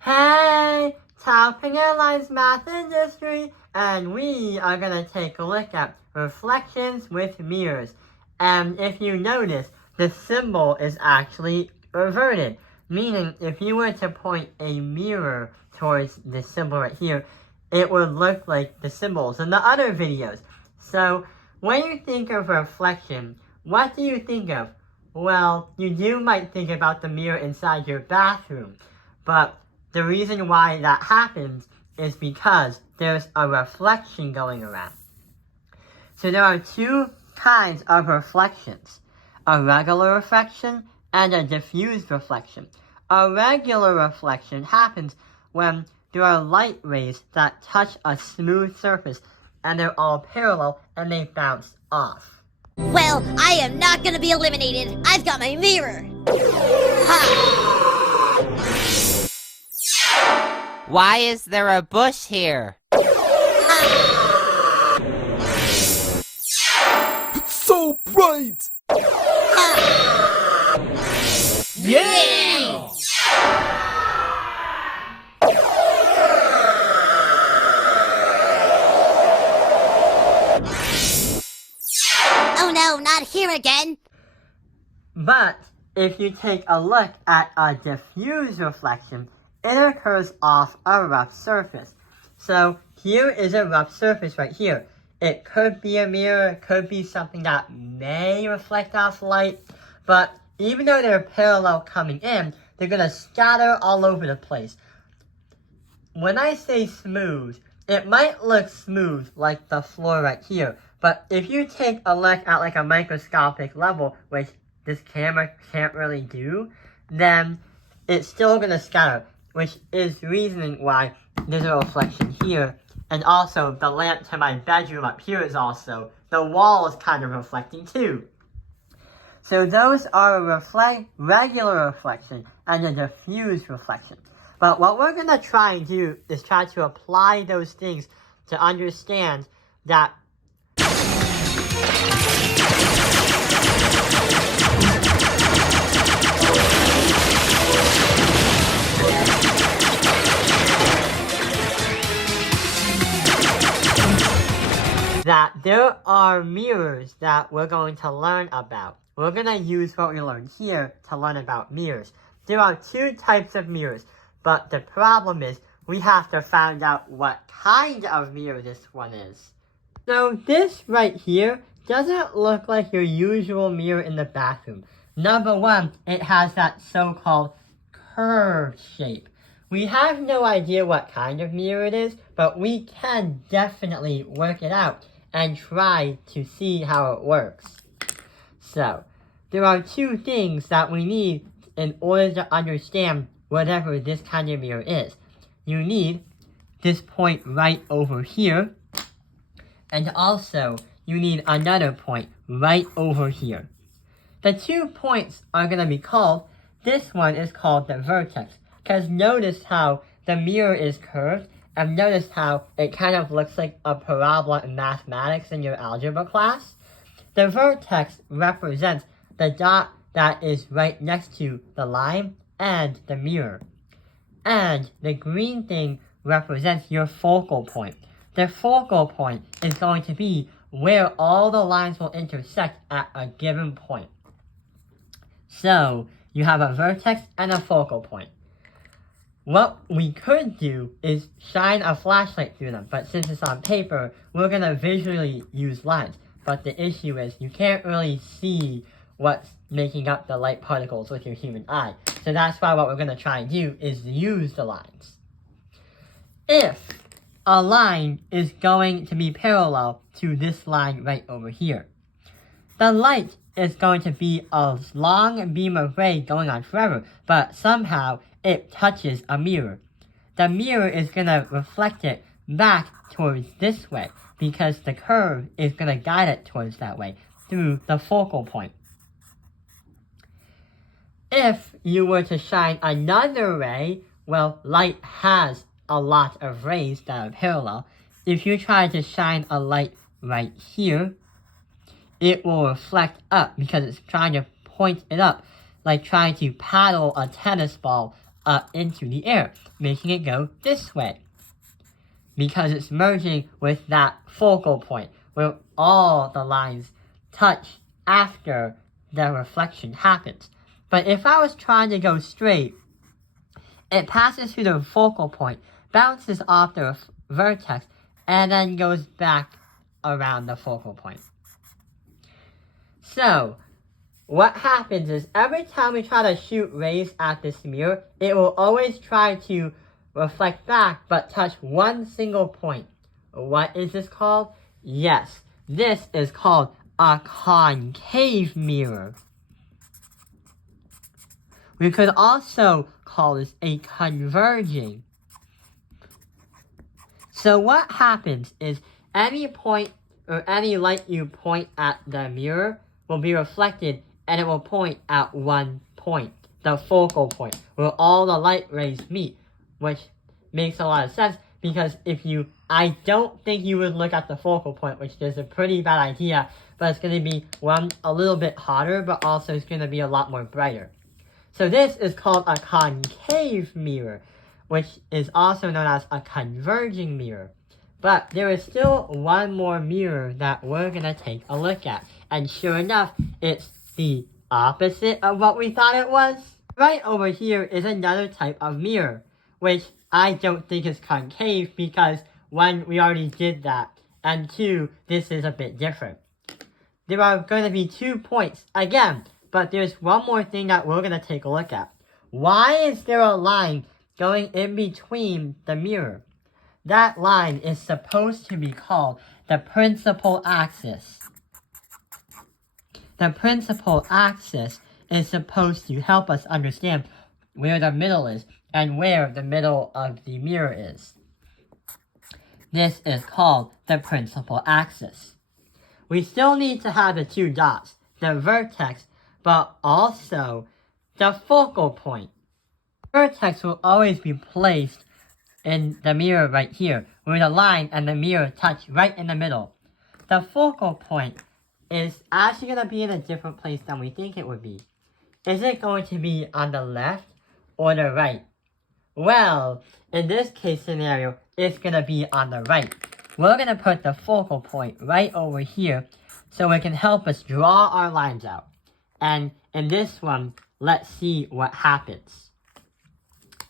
Hey, Taoping Airlines Math Industry, and we are going to take a look at reflections with mirrors. And if you notice, the symbol is actually reverted, meaning if you were to point a mirror towards the symbol right here, it would look like the symbols in the other videos. So when you think of reflection, what do you think of? Well, you might think about the mirror inside your bathroom, but the reason why that happens is because there's a reflection going around. So there are two kinds of reflections, a regular reflection and a diffused reflection. A regular reflection happens when there are light rays that touch a smooth surface and they're all parallel and they bounce off. Well, I am not gonna be eliminated. I've got my mirror. Ha! Why is there a bush here? It's so bright! Yeah! Oh no, not here again! But if you take a look at a diffuse reflection, it occurs off a rough surface. So here is a rough surface right here. It could be a mirror, it could be something that may reflect off light, but even though they're parallel coming in, they're going to scatter all over the place. When I say smooth, it might look smooth like the floor right here, but if you take a look at like a microscopic level, which this camera can't really do, then it's still going to scatter, which is reasoning why there's a reflection here. And also, the lamp to my bedroom up here is also, the wall is kind of reflecting too. So those are a regular reflection and a diffuse reflection. But what we're going to try and do is try to apply those things to understand that there are mirrors that we're going to learn about. We're going to use what we learned here to learn about mirrors. There are two types of mirrors, but the problem is we have to find out what kind of mirror this one is. So this right here doesn't look like your usual mirror in the bathroom. Number one, it has that so-called curved shape. We have no idea what kind of mirror it is, but we can definitely work it out and try to see how it works. So, there are two things that we need in order to understand whatever this kind of mirror is. You need this point right over here, and also you need another point right over here. The 2 points are going to be called, this one is called the vertex, because notice how the mirror is curved, and notice how it kind of looks like a parabola in mathematics in your algebra class. The vertex represents the dot that is right next to the line and the mirror. And the green thing represents your focal point. The focal point is going to be where all the lines will intersect at a given point. So, you have a vertex and a focal point. What we could do is shine a flashlight through them, but since it's on paper, we're going to visually use lines. But the issue is you can't really see what's making up the light particles with your human eye. So that's why what we're going to try and do is use the lines. If a line is going to be parallel to this line right over here, the light is going to be a long beam of ray going on forever, but somehow it touches a mirror. The mirror is going to reflect it back towards this way because the curve is going to guide it towards that way through the focal point. If you were to shine another ray, well, light has a lot of rays that are parallel. If you try to shine a light right here, it will reflect up because it's trying to point it up, like trying to paddle a tennis ball up into the air, making it go this way. Because it's merging with that focal point where all the lines touch after the reflection happens. But if I was trying to go straight, it passes through the focal point, bounces off the vertex, and then goes back around the focal point. So, what happens is every time we try to shoot rays at this mirror, it will always try to reflect back but touch one single point. What is this called? Yes, this is called a concave mirror. We could also call this a converging. So what happens is any point or any light you point at the mirror will be reflected and it will point at one point, the focal point, where all the light rays meet, which makes a lot of sense because I don't think you would look at the focal point, which is a pretty bad idea, but it's going to be a little bit hotter, but also it's going to be a lot more brighter. So this is called a concave mirror, which is also known as a converging mirror. But there is still one more mirror that we're going to take a look at. And sure enough, it's the opposite of what we thought it was. Right over here is another type of mirror, which I don't think is concave because one, we already did that, and two, this is a bit different. There are going to be 2 points again, but there's one more thing that we're going to take a look at. Why is there a line going in between the mirror? That line is supposed to be called the principal axis. The principal axis is supposed to help us understand where the middle is and where the middle of the mirror is. This is called the principal axis. We still need to have the 2 dots, the vertex, but also the focal point. Vertex will always be placed in the mirror right here, where the line and the mirror touch right in the middle. The focal point is actually going to be in a different place than we think it would be. Is it going to be on the left or the right? Well, in this case scenario, it's going to be on the right. We're going to put the focal point right over here so it can help us draw our lines out. And in this one, let's see what happens.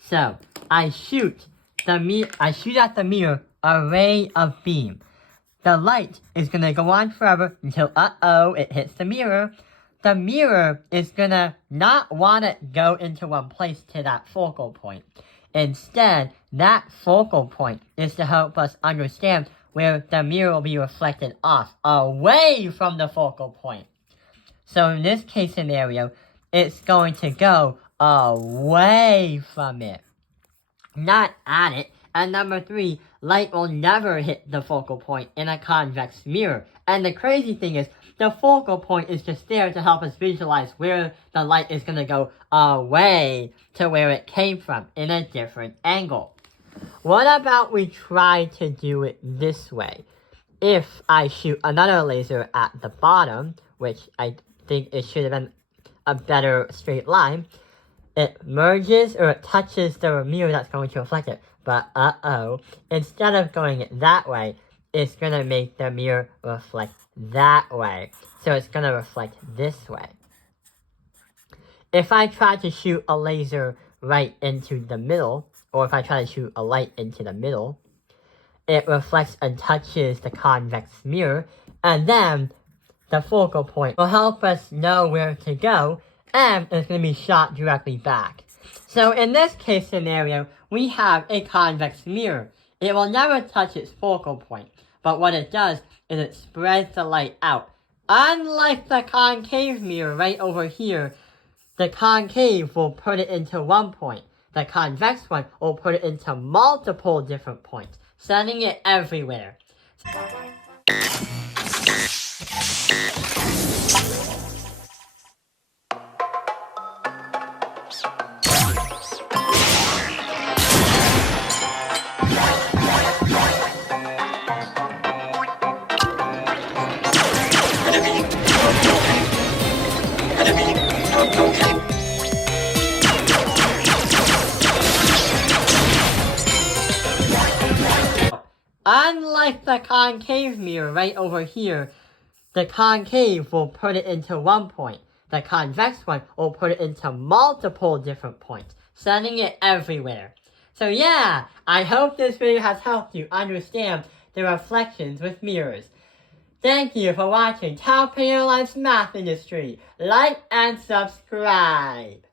So, I shoot at the mirror a ray of beam. The light is going to go on forever until, it hits the mirror. The mirror is going to not want to go into one place to that focal point. Instead, that focal point is to help us understand where the mirror will be reflected off, away from the focal point. So in this case scenario, it's going to go away from it, not at it. And number 3, light will never hit the focal point in a convex mirror. And the crazy thing is, the focal point is just there to help us visualize where the light is going to go away to where it came from in a different angle. What about we try to do it this way? If I shoot another laser at the bottom, which I think it should have been a better straight line, it merges or it touches the mirror that's going to reflect it. But instead of going that way, it's going to make the mirror reflect that way. So it's going to reflect this way. If I try to shoot a laser right into the middle, or if I try to shoot a light into the middle, it reflects and touches the convex mirror, and then the focal point will help us know where to go, and it's going to be shot directly back. So in this case scenario, we have a convex mirror. It will never touch its focal point, but what it does is it spreads the light out. Unlike the concave mirror right over here, the concave will put it into one point. The convex one will put it into multiple different points, sending it everywhere. Unlike the concave mirror right over here, the concave will put it into one point. The convex one will put it into multiple different points, sending it everywhere. So yeah, I hope this video has helped you understand the reflections with mirrors. Thank you for watching Top Life's Math Industry. Like and subscribe.